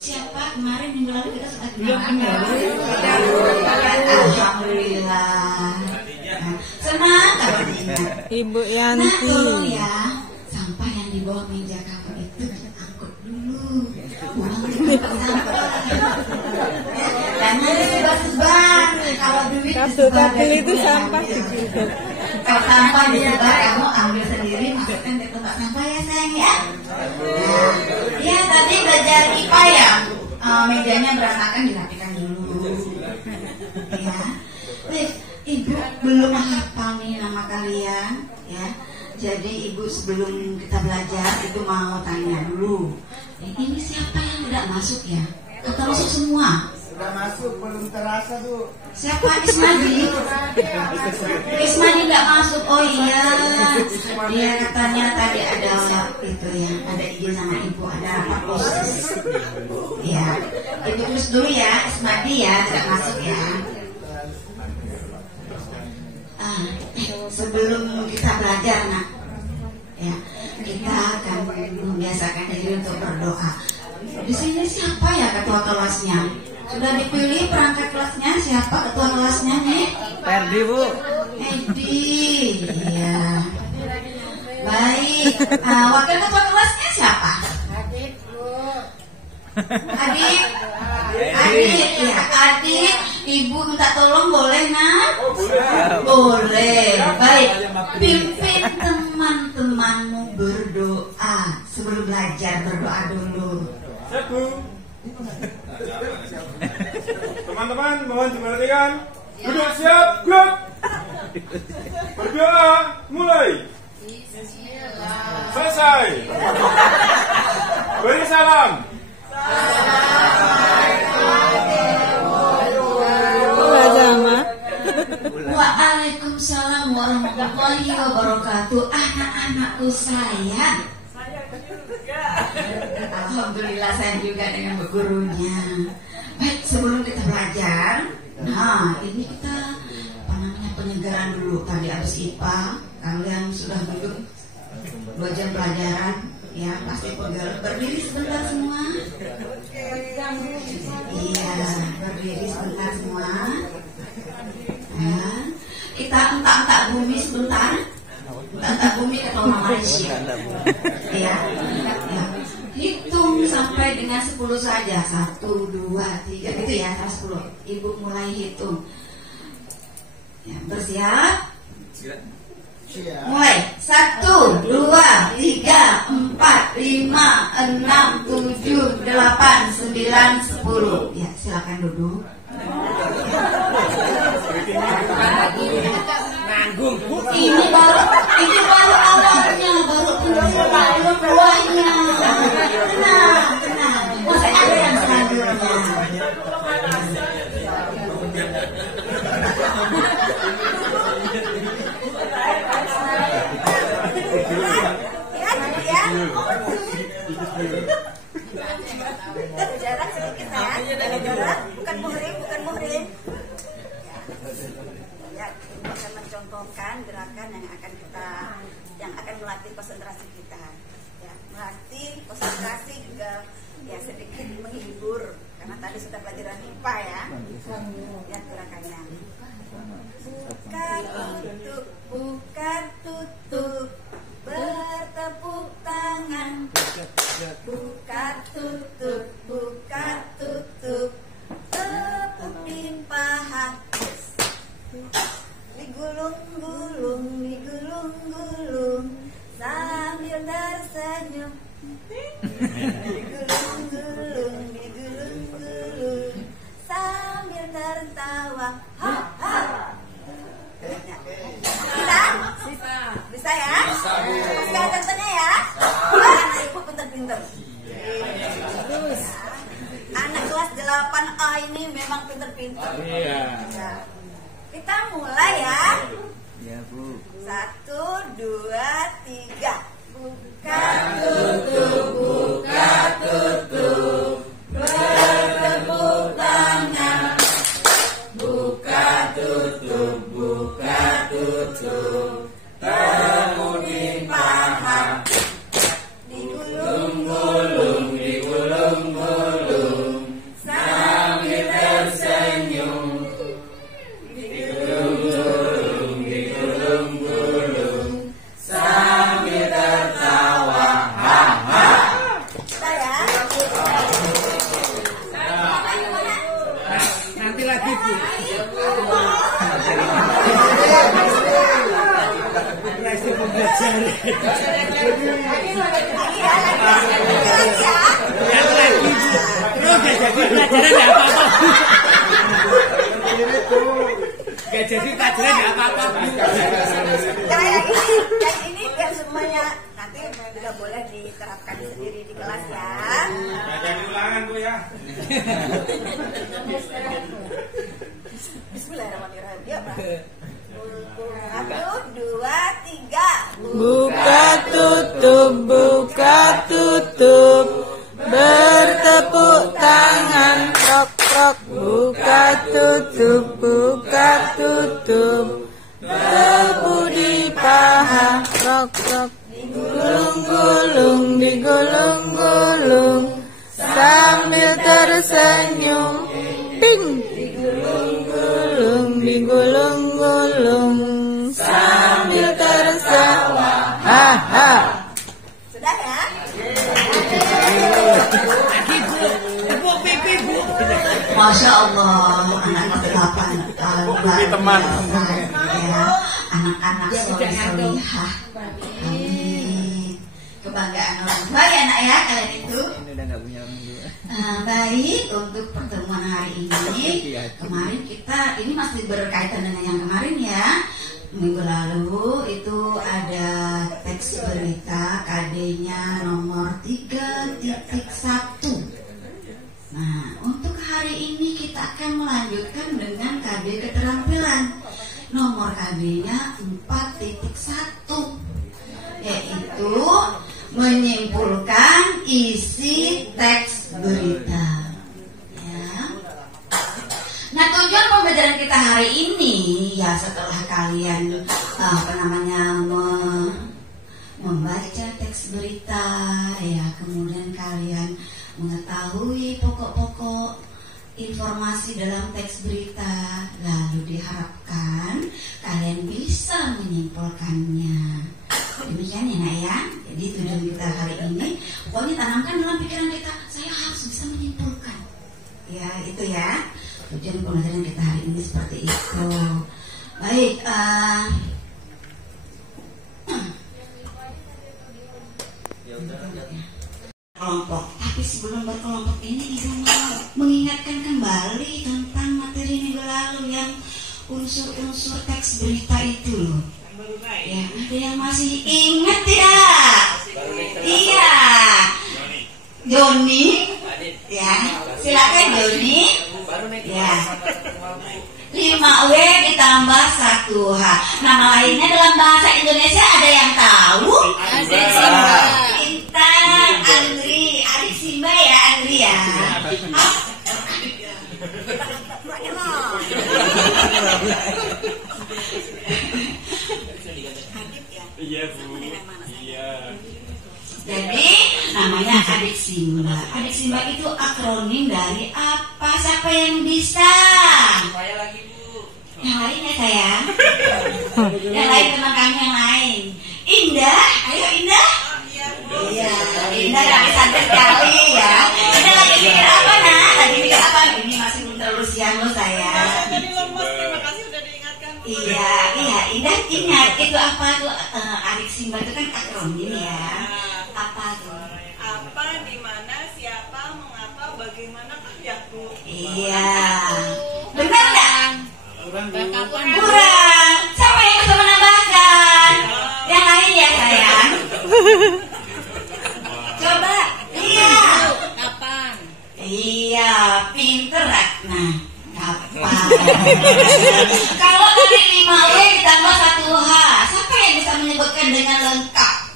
Siapa kemarin minggu lalu kita sudah kenal. Alhamdulillah. Semangat Ibu Yanti. Nah, tolong ya, sampah yang di bawah meja kamu itu angkut dulu. Buang dulu sampah. Jangan disebar-sebar. Kalau duit disebar itu sampah. Kalau sampah disebar, kamu ambil sendiri, masukkan ke tempat sampah ya sayang ya. Ya tadi belajar IPA ya, mejanya berantakan dirapikan dulu. Ya, ibu belum hafal nih nama kalian, ya. Jadi ibu sebelum kita belajar itu mau tanya dulu. Ini siapa yang tidak masuk ya? Atau masuk semua? Sudah masuk, belum terasa tuh. Siapa? Ismadi? Ismadi nggak masuk. Oh iya, dia katanya tadi ada itu ya, ada izin sama ibu, ada rapat khusus. Ya, ibu tulis dulu ya, Ismadi ya, tidak masuk ya. Sebelum kita belajar nak, ya, kita akan membiasakan diri untuk berdoa. Di sini siapa ya ketua kelasnya? Sudah dipilih perangkat kelasnya, siapa ketua kelasnya nih? Ferdi, Bu. Edi, iya. Baik. Wakil ketua kelasnya siapa? Adik, Bu. Adik. Adik, ya. Adik, ibu minta tolong boleh nak? Boleh. Baik. Pimpin teman-temanmu berdoa. Sebelum belajar berdoa dulu. Teman-teman mohon diperhatikan. Duduk siap, gerak. Berdoa mulai. Selesai. Beri salam. Waalaikumsalam warahmatullahi wabarakatuh. Anak-anakku sayang. Alhamdulillah saya juga dengan bu gurunya. Baik, sebelum kita belajar, nah ini kita apa namanya penyegaran dulu. Tadi habis IPA, kalian sudah duduk 2 jam pelajaran, ya pasti pegel. Berdiri sebentar semua. Iya, berdiri sebentar semua. Nah, kita entak-entak bumi sebentar. Entak bumi ketemu Malaysia. Ya, ya. Hitung sampai dengan 10 saja. 1, 2, 3 gitu ya, sampai 10. Ibu mulai hitung. Ya, bersiap. Mulai. 1, 2, 3, 4, 5, 6, 7, 8, 9, 10. Ya, silakan duduk. Ini baru awalnya, baru keluarnya. Tenang. Masih ada yang selanjutnya. Jarak sedikit ya. Jarak, bukan muhrim. Ya, ini akan mencontohkan gerakan yang akan melatih konsentrasi kita. Ya, melatih konsentrasi juga ya sedikit menghibur karena tadi sudah pelajaran IPA ya. Lihat gerakannya. Buka tutup, bertepuk tangan. Buka tutup, tepuk paha. Digulung-gulung, sambil tersenyum. Digulung-gulung, sambil tertawa. Ha, ha. Bisa ya? Bisa contohnya ya? Anak ibu pinter-pinter. Anak kelas 8A ini memang pinter-pinter. Iya. Kita mulai ya. Ya, Bu. 1, 2, 3. Buka tutup. Bertepuk tangan. Buka tutup. Temuin paha. Digulung-gulung. Gak jadi pelajaran gak apa-apa. Yang ini biar semuanya nanti juga boleh diterapkan sendiri di kelas ya. Jangan ulangan Bu ya. Bismillahirrahmanirrahim. Ya, Pak. 1, 2, 3. Buka tutup, bertepuk tangan, krok krok. Buka tutup, tepu di paha, krok krok. Digulung-gulung, digulung-gulung, sambil tersenyum, ping. Digulung-gulung, sambil tersenyum. Ha. Sudah ya? Masya Allah, anak-anak 8 tahun teman ya, anak-anak soleh-solehah. Amin. Kebanggaan orang tua ya nak ya kalian itu. Ini udah gak punya orang tua. Baik, untuk pertemuan hari ini, kemarin kita ini masih berkaitan dengan yang kemarin ya. Minggu lalu itu ada teks berita KD-nya nomor 3.1. Nah, untuk hari ini kita akan melanjutkan dengan KD keterampilan. Nomor KD-nya 4.1, yaitu menyimpulkan isi teks berita. Ya. Nah, tujuan pembelajaran kita hari ini ya setelah kalian membaca teks berita ya, kemudian kalian mengetahui pokok-pokok informasi dalam teks berita, lalu diharapkan kalian bisa menyimpulkannya. Demikian ya nak ya. Jadi tujuan kita hari ini pokoknya tanamkan dalam pikiran kita, saya harus bisa menyimpulkan. Ya itu ya tujuan pembelajaran kita hari ini seperti itu. Baik. Kelompok. Tapi sebelum berkelompok ini Ibu mau mengingatkan kembali tentang materi minggu lalu yang unsur-unsur teks berita itu loh. Ya, ada yang masih ingat tidak? Iya. Joni. Ya, silakan Joni. Ya. 5W ditambah 1H. Nama lainnya dalam bahasa Indonesia ada yang tahu? Intan, Andri, adik Simba ya Andri ya. Iya Bu. Iya. Jadi namanya adik Simba. Adik Simba itu akronim dari apa? Siapa yang bisa? Saya lagi Bu. Yang lain ya sayang. Yang lain teman kami yang lain. Indah, ayo Indah. Iya, Indah lagi santai sekali ya. Indah lagi mikir apa nak? Lagi mikir apa? Ini masih belum terlalu siang loh sayang. Tadi lemes, terima kasih udah diingatkan. Iya, Indah ingat itu apa tuh adik Simba itu kan akronim ya. Apa tuh? Apa, di mana, siapa, mengapa, bagaimana kan ya Bu? Iya. Benar nggak? Kapan? Kurang. Siapa yang bisa menambahkan? Yang lain ya sayang. Coba. Iya. Kapan? Iya, pinter Ratna. Kapan? Kalau tadi 5W ditambah 1H, siapa yang bisa menyebutkan dengan lengkap?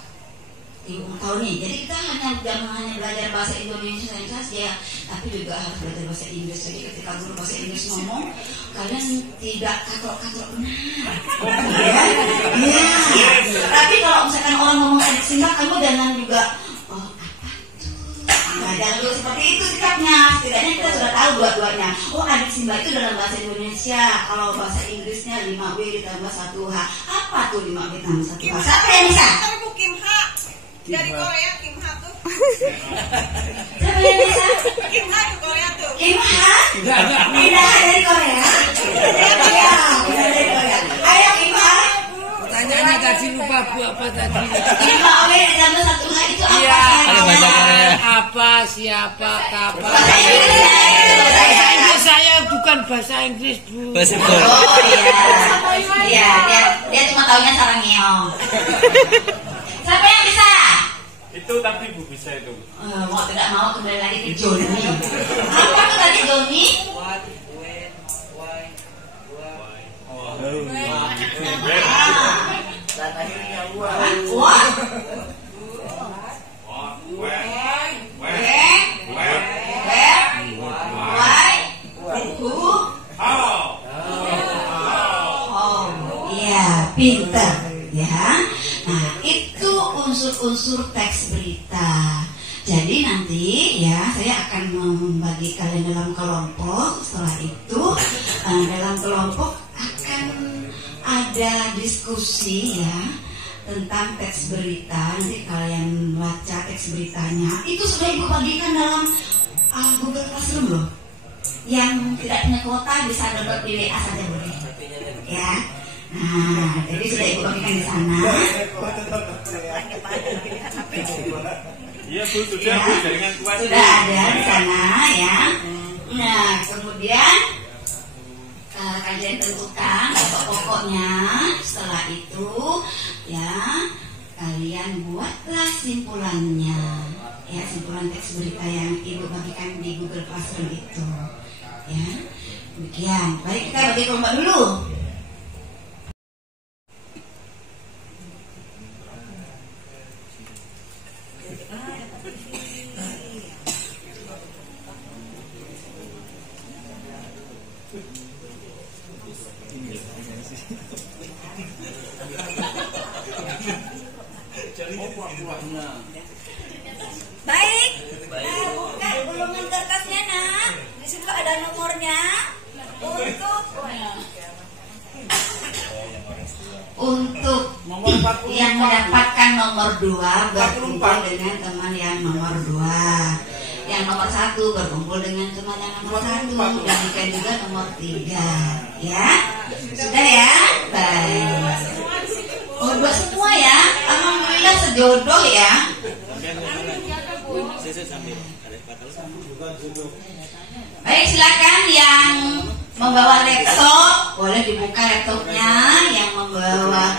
Ibu tahu nih, jadi kita jangan hanya belajar bahasa Indonesia saja, tapi juga harus belajar bahasa Inggris. Jadi ketika guru bahasa Inggris ngomong, kalian tidak katrok-katrok benar. Ya. Tapi kalau misalkan orang ngomong adik Simba, kamu jangan juga jangan dulu seperti itu sikapnya. Setidaknya kita sudah tahu dua-duanya. Oh, adik Simba itu dalam bahasa Indonesia. Kalau bahasa Inggrisnya 5W ditambah 1H. Apa tuh 5W ditambah 1H? Siapa yang bisa? Bu Kim Ha. Dari Korea Kim Ha tuh. Siapa yang bisa? Kim Ha tuh Korea tuh. Kim Ha? Pindah dari Korea. Iya, pindah dari Korea. Ayo Kim Ha. Pertanyaannya tadi lupa lagu apa tadi? Ini Pak Owe ada satu lagi itu apa? Iya, Ada bahasa Korea. apa, siapa, kapan? Bahasa Inggris ya, itu bahasa Inggris. Ini saya bukan bahasa Inggris, Bu. Bahasa Inggris. Oh iya, dia cuma taunya sarangeong. Siapa yang bisa? Itu tadi Bu bisa itu. Mau tidak mau kembali lagi ke Joni. Apa tuh tadi Joni? Wah. Pinter ya. Nah itu unsur-unsur teks berita. Jadi nanti ya saya akan membagi kalian dalam kelompok. Setelah itu dalam kelompok akan ada diskusi ya tentang teks berita. Nanti kalian baca teks beritanya. Itu sudah Ibu bagikan dalam Google Classroom loh. Yang tidak punya kuota bisa download di WA saja boleh. Ya. Nah, jadi sudah Ibu bagikan di sana. Iya Bu, sudah Bu, jaringan kuat. Sudah ada di sana ya. Nah, kemudian kalian tentukan pokok-pokoknya. Setelah itu ya kalian buatlah simpulannya. Ya, simpulan teks berita yang Ibu bagikan di Google Classroom itu. Ya, demikian. Baik, kita bagi kelompok dulu. Baik. Bukan gulungan kertasnya nak. Di situ ada nomornya. Untuk yang mendapatkan nomor 2 berkumpul dengan teman yang nomor 2. Yang nomor 1 berkumpul dengan teman yang nomor 1. Demikian juga nomor 3. Ya, sudah ya. Baik. Oh, 2 semua ya. Alhamdulillah sejodoh ya. Baik, silakan yang membawa laptop boleh dibuka laptopnya. Yang membawa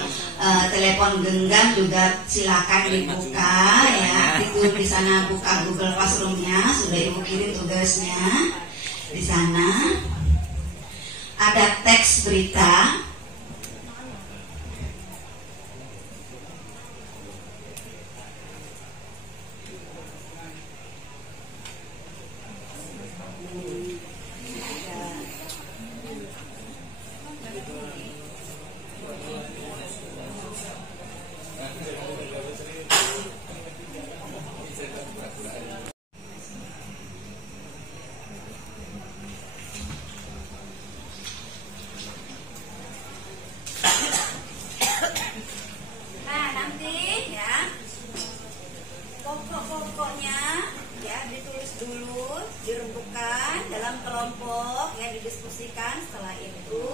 telepon genggam juga silakan dibuka ya. Itu di sana buka Google Classroom-nya, sudah Ibu kirim tugasnya. Di sana ada teks berita. Pokok-pokoknya ya ditulis dulu, dirembukan dalam kelompok ya, didiskusikan. Setelah itu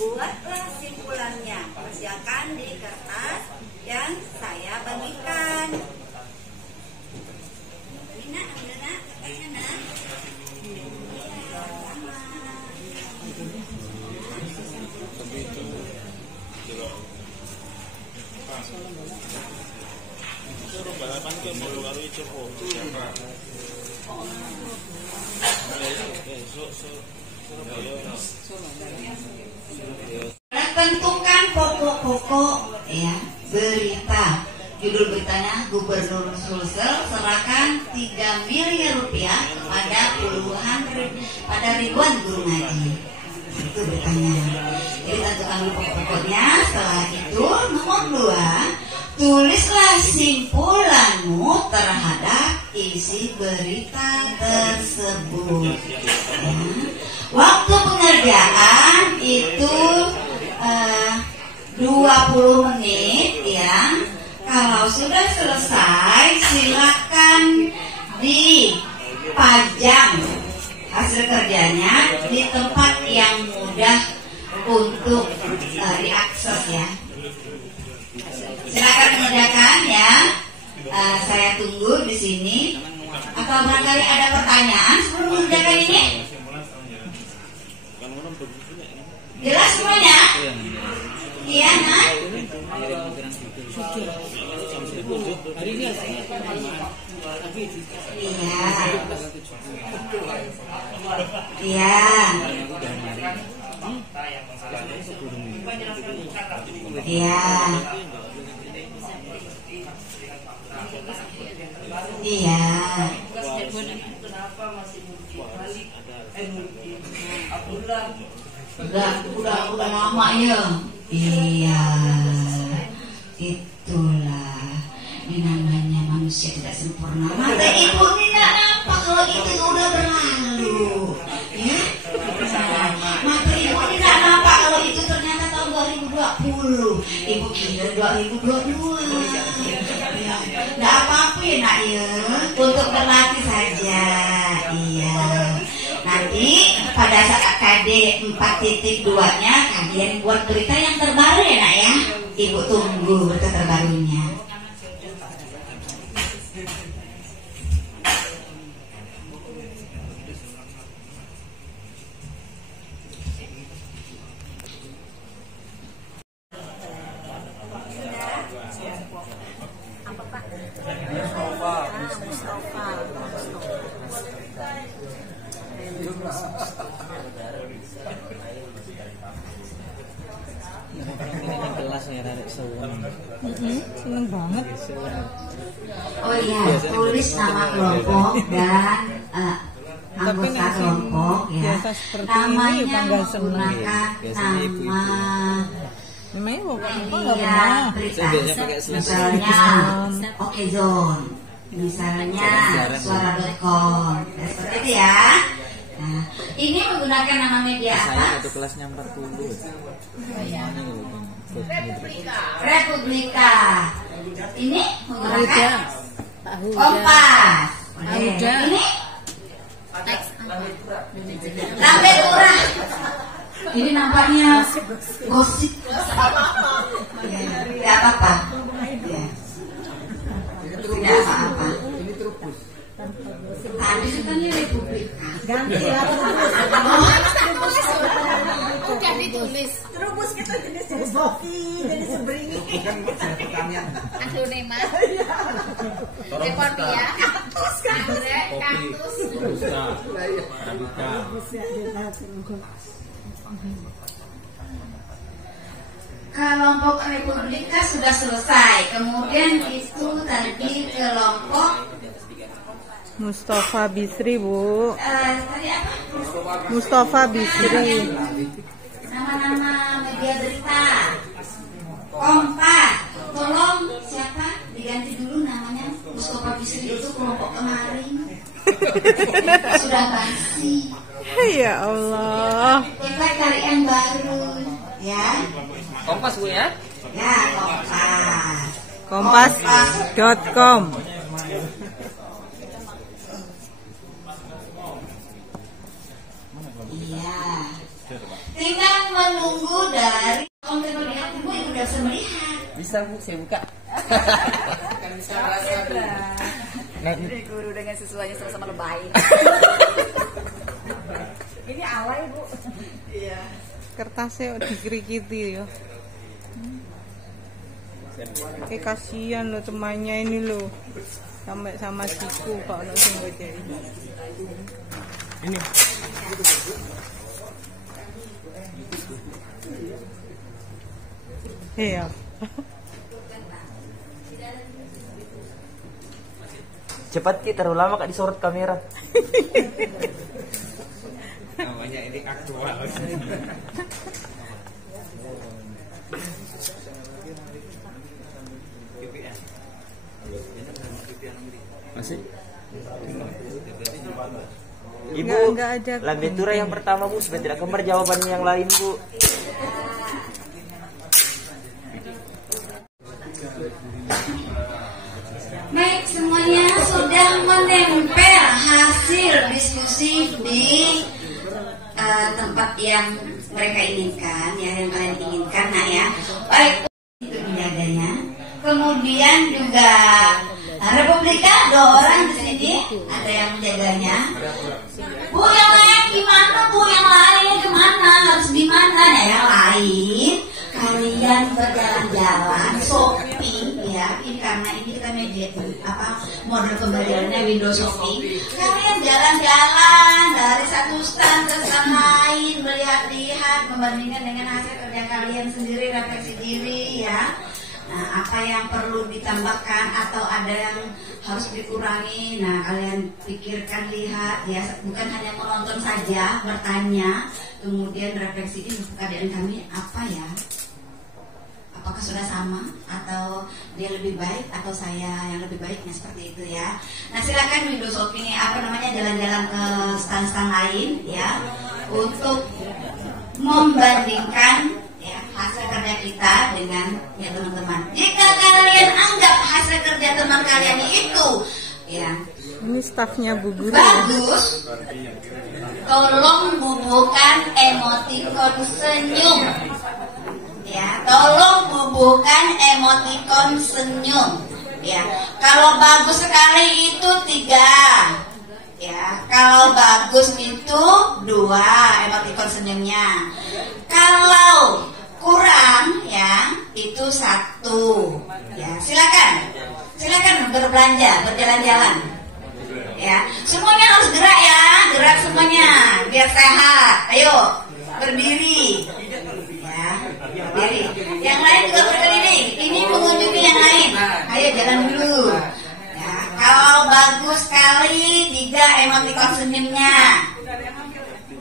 buatlah simpulannya, kerjakan di kertas yang saya bagikan. Ini nak, ambil nak, kertasnya nak. Iya, sama. Tentukan pokok-pokok ya berita. Judul beritanya Gubernur Sulsel serahkan 3 miliar rupiah pada ribuan guru ngaji. Itu beritanya. Jadi tentukan dulu pokok-pokoknya. Setelah itu nomor 2, tulislah simpulanmu terhadap isi berita tersebut. Ya. Waktu pengerjaan itu 20 menit ya. Kalau sudah selesai silakan dipajang hasil kerjanya di tempat yang mudah untuk diakses ya. Silakan mengerjakan ya. Saya tunggu di sini. Atau barangkali ada pertanyaan sebelum mengerjakan ini? Jelas semuanya? Iya, Nak? Iya. Iya. Iya. Udah lama ya. Iya. Itulah. Ini namanya manusia tidak sempurna. Mata ibu tidak nampak kalau itu udah berlalu. Ya. Mata ibu tidak nampak kalau itu ternyata tahun 2020. Ibu kira 2022. Ya. Nggak apa-apa ya nak ya. Untuk berlatih saja. Iya. Nanti pada saat KD 4.2-nya kalian buat berita yang terbaru ya nak ya. Ibu tunggu berita terbarunya. Seneng banget. Oh iya, tulis nama kelompok dan anggota kelompok ya. Namanya menggunakan nama. Namanya apa nggak pernah. Misalnya Oke Zone, misalnya suara.com, seperti itu ya. Nah, ini menggunakan nama media apa? Itu kelasnya 40. Republika. Ini menggunakan Kompas. Ini Lambe Murah. Ini nampaknya gosip. Tidak apa-apa. Tidak apa-apa. Tadi katanya Republika. Ganti lah bukan ditulis. Terus kita jenis kopi, jenis seberingi. Bukan pertanyaan. Aduh Nema. Seperti ya. Kaktus kan. Kaktus. Kelompok Republika sudah selesai. Kemudian itu tadi kelompok Mustafa Bisri, Bu. tadi apa? Mustafa Bisri. Nama-nama media berita. Kompas. Tolong siapa diganti dulu namanya. Mustafa Bisri itu kelompok kemarin. Sudah basi. Ya Allah. Kita cari yang baru, ya. Kompas Bu ya? Ya, Kompas. Kompas.com. Iya. Tinggal menunggu dari konten melihat ibu udah bisa melihat. Bisa Bu, saya buka. Bisa guru dengan siswanya sama-sama lebay. Ini alay Bu. Iya. Kertasnya dikerikiti ya. Kasihan lo temannya ini lo. Sampai sama siku kalau nak sing baca ini. Ini. Iya. Cepat Ki, terlalu lama Kak disorot kamera. Namanya ini aktual. Masih? Ibu, Enggak ada. Lambetura yang pertama Bu, supaya tidak kembar jawabannya yang lain Bu. Baik, semuanya sudah menempel hasil diskusi di tempat yang mereka inginkan, ya, yang kalian inginkan, nah ya. Baik, untuk menjaganya, kemudian juga Republika, 2 orang di sini, ada yang menjaganya. Bu, yang lain gimana? Bu, yang lain gimana? Harus gimana? Nah, yang lain kalian berjalan-jalan, shopping ya. Ini karena ini kita media model pembelajarannya Windows Shopping. Kalian jalan-jalan dari satu stand ke stand lain, melihat-lihat, membandingkan dengan hasil kerja kalian sendiri, refleksi diri ya. Nah, apa yang perlu ditambahkan atau ada yang harus dikurangi. Nah, kalian pikirkan, lihat ya, bukan hanya menonton saja, bertanya, kemudian refleksi ini keadaan kami apa ya? Apakah sudah sama atau dia lebih baik atau saya yang lebih baiknya, seperti itu ya. Nah, silakan Windows Shopping jalan-jalan ke stand-stand lain ya untuk membandingkan ya hasil kerja kita dengan ya teman-teman. Jika kalian anggap hasil kerja teman kalian itu ya Ini stafnya Bu Guru. bagus, tolong bubuhkan emoticon senyum. Ya, tolong bubuhkan emoticon senyum. Ya, kalau bagus sekali itu 3. Ya, kalau bagus itu 2 emoticon senyumnya. Kalau kurang ya itu 1. Ya, silakan berbelanja, berjalan-jalan. Ya, semuanya harus gerak ya, gerak semuanya biar sehat. Ayo berdiri. Ya, berdiri. Yang lain juga berkeliling. Ini mengunjungi yang lain. Ayo jalan dulu. Ya, kalau bagus sekali 3 emoticon senyumnya.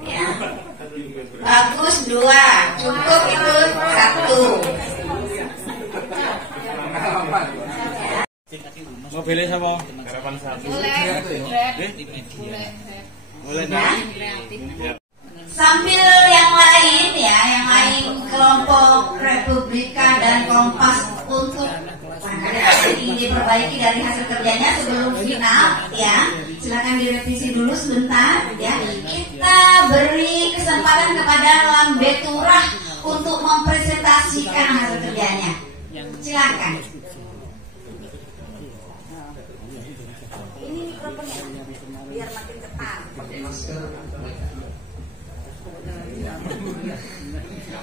Ya. Bagus 2, cukup itu 1. Mau pilih siapa? Harapan 1. Boleh nah. Sambil yang lain ya, yang lain kelompok Republika dan Kompas untuk barangkali diperbaiki dari hasil kerjanya sebelum final ya. Silakan direvisi dulu sebentar ya. Kita beri kesempatan kepada Lambe Turah untuk mempresentasikan hasil kerjanya. Silakan. Ini mikrofonnya biar makin ketat.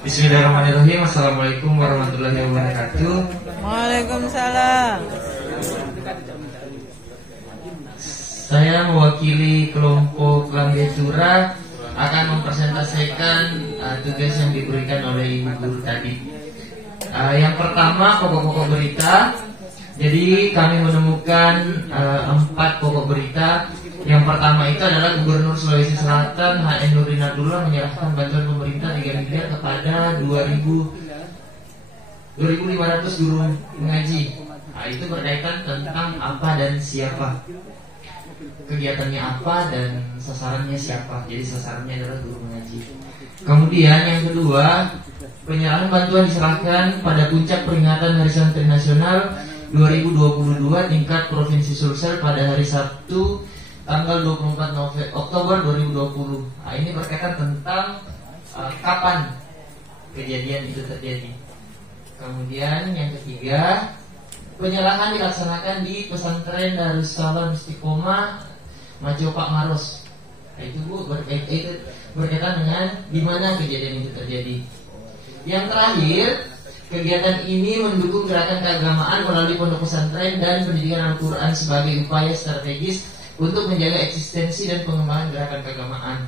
Bismillahirrahmanirrahim. Assalamualaikum warahmatullahi wabarakatuh. Waalaikumsalam. Saya mewakili kelompok Lambe Turah akan mempresentasikan tugas yang diberikan oleh Ibu Guru tadi. Yang pertama, pokok-pokok berita. Jadi kami menemukan 4 pokok berita. Yang pertama itu adalah Gubernur Sulawesi Selatan HN Nurdin Abdullah menyerahkan bantuan pemerintah 3 miliar kepada 2.500 guru mengaji. Nah, itu berkaitan tentang apa dan siapa, kegiatannya apa dan sasarannya siapa. Jadi sasarannya adalah guru mengaji. Kemudian yang kedua, penyerahan bantuan diserahkan pada puncak peringatan Hari Santri Nasional 2022 tingkat Provinsi Sulsel pada hari Sabtu tanggal 24 Oktober 2020. Nah, ini berkaitan tentang kapan kejadian itu terjadi. Kemudian yang ketiga, penyerahan dilaksanakan di pesantren Darussalam Istiqomah Majopak Maros. Nah, itu Bu berkaitan dengan di mana kejadian itu terjadi. Yang terakhir, kegiatan ini mendukung gerakan keagamaan melalui pondok pesantren dan pendidikan Al-Quran sebagai upaya strategis untuk menjaga eksistensi dan pengembangan gerakan keagamaan.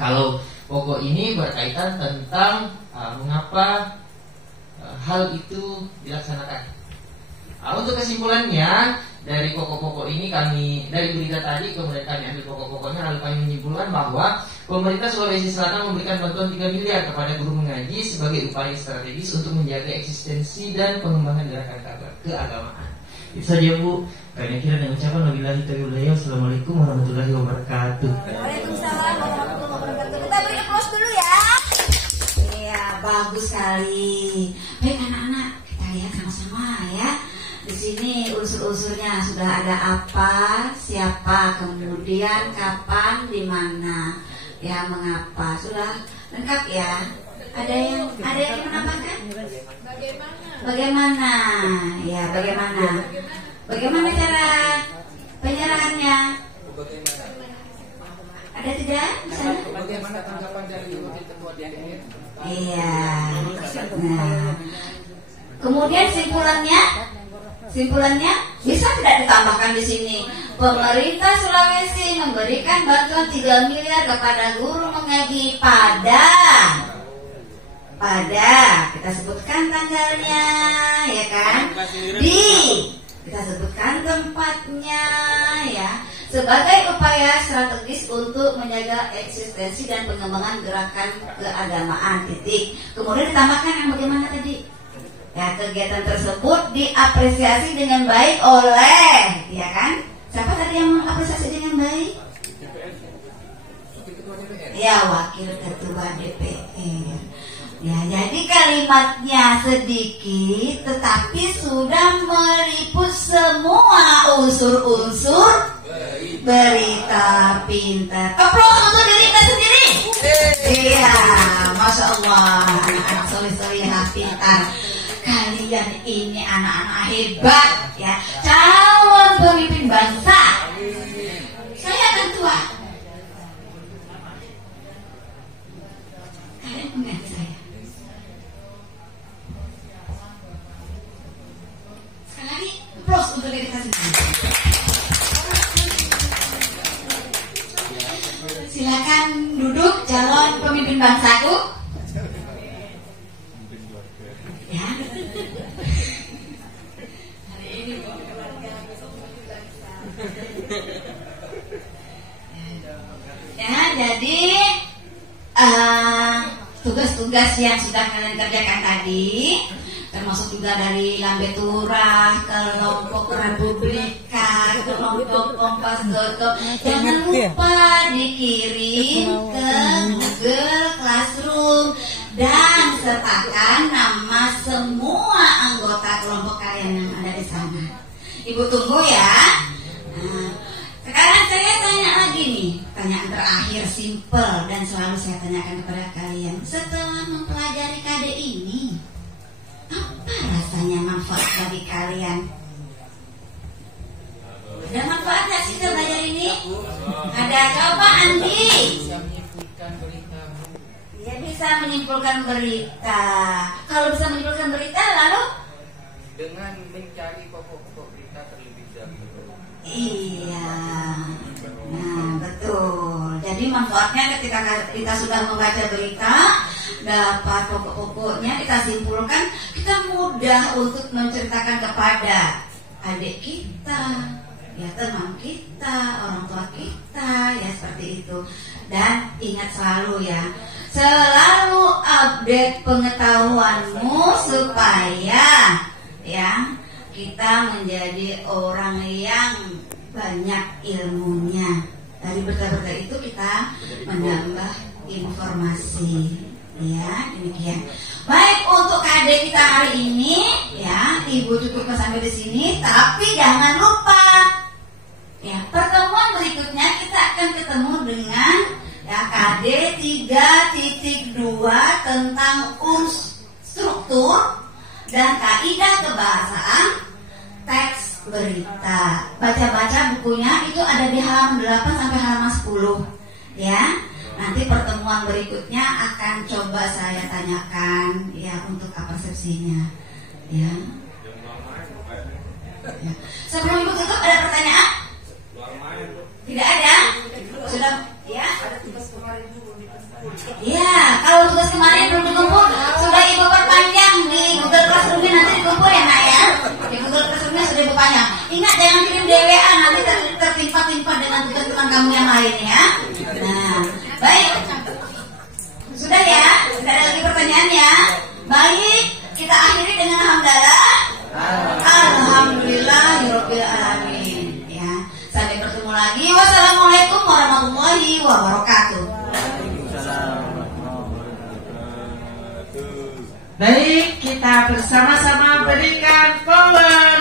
Kalau pokok ini berkaitan tentang mengapa hal itu dilaksanakan. Untuk kesimpulannya, dari pokok-pokok ini dari berita tadi kemudian kami ambil pokok-pokoknya, lalu kami menyimpulkan bahwa pemerintah Sulawesi Selatan memberikan bantuan 3 miliar kepada guru mengaji sebagai upaya strategis untuk menjaga eksistensi dan pengembangan gerakan keagamaan. Itu saja Bu. Kami kira dengan ucapan wabillahi taufiq. Assalamualaikum warahmatullahi wabarakatuh. Waalaikumsalam warahmatullahi wabarakatuh. Kita beri applause dulu ya. Iya, bagus sekali. Baik anak-anak, kita lihat sama-sama ya. Di sini unsur-unsurnya sudah ada apa, siapa, kemudian kapan, di mana, ya mengapa. Sudah lengkap ya. Ada yang menambahkan? Bagaimana? Ya, bagaimana? Bagaimana cara penyerahannya? Ada tidak? Bagaimana tanggapan dari Wakil Ketua DPR? Iya. Nah, kemudian simpulannya bisa tidak ditambahkan di sini? Pemerintah Sulawesi memberikan bantuan 3 miliar kepada guru mengaji pada kita sebutkan tanggalnya, ya kan? Kita sebutkan tempatnya, ya, sebagai upaya strategis untuk menjaga eksistensi dan pengembangan gerakan keagamaan. Titik. Kemudian ditambahkan yang bagaimana tadi? Ya, kegiatan tersebut diapresiasi dengan baik oleh, ya kan? Siapa tadi yang mengapresiasi dengan baik? Ya, Wakil Ketua DPR. Ya, jadi kalimatnya sedikit tetapi sudah meliput semua unsur-unsur berita pintar. Aplaus untuk diri kita sendiri. Iya, Masya Allah, anak-anak soleh-solehah pintar. Kalian ini anak-anak hebat, ya, calon pemimpin bangsa. Saya akan tua. Kalian mengganti saya. Sekali lagi, aplaus untuk diri kita sendiri. Silakan duduk, calon pemimpin bangsaku. Ya. Hari ini ya, jadi tugas-tugas yang sudah kalian kerjakan tadi, termasuk juga dari Lambe Turah, kelompok Republika, kelompok Kompas.com, jangan lupa dikirim ke Google Classroom dan sertakan nama semua anggota kelompok kalian yang ada di sana. Ibu tunggu ya. Nah, sekarang saya tanya lagi nih, pertanyaan terakhir simple dan selalu saya tanyakan kepada kalian. Setelah mempelajari KD ini, apa rasanya manfaat bagi kalian? Ada manfaat nggak sih kita belajar ini? Ada. Coba Andi. Dia bisa menyimpulkan berita. Kalau bisa menyimpulkan berita, lalu dengan mencari pokok-pokok berita terlebih dahulu. Iya. Nah, betul. Jadi manfaatnya ketika kita sudah membaca berita, dapat pokok-pokoknya, kita simpulkan, kita mudah untuk menceritakan kepada adik kita, ya, teman kita, orang tua kita, ya, seperti itu. Dan ingat selalu ya, selalu update pengetahuanmu supaya, ya, kita menjadi orang yang banyak ilmunya. Dari berita-berita itu kita menambah informasi. Ya, demikian. Baik, untuk KD kita hari ini, ya, Ibu cukupkan sampai di sini. Tapi jangan lupa, ya, pertemuan berikutnya kita akan ketemu dengan, ya, KD 3.2 tentang struktur dan kaidah kebahasaan teks berita. Baca-baca bukunya itu ada di halaman 8 sampai halaman 10, ya. Nanti pertemuan berikutnya akan coba saya tanyakan, ya, untuk apa persepsinya, ya. Sebelum Ibu tutup, ada pertanyaan? Tidak ada? Sudah, ya? Ya, kalau tugas kemarin belum dikumpul, sudah Ibu perpanjang di Google Classroom-nya, nanti dikumpul ya, Nak, ya. Di Google Classroom-nya sudah Ibu panjang. Ingat, jangan kirim DWA, nanti tertimpa-timpa dengan tugas-tugas kamu yang lain, ya. Nah, baik. Sudah ya? Tidak ada lagi pertanyaan ya? Baik, kita akhiri dengan hamdalah. Alhamdulillahirabbil alamin. Ya, sampai bertemu lagi. Wassalamualaikum warahmatullahi wabarakatuh. Baik, kita bersama-sama berikan power.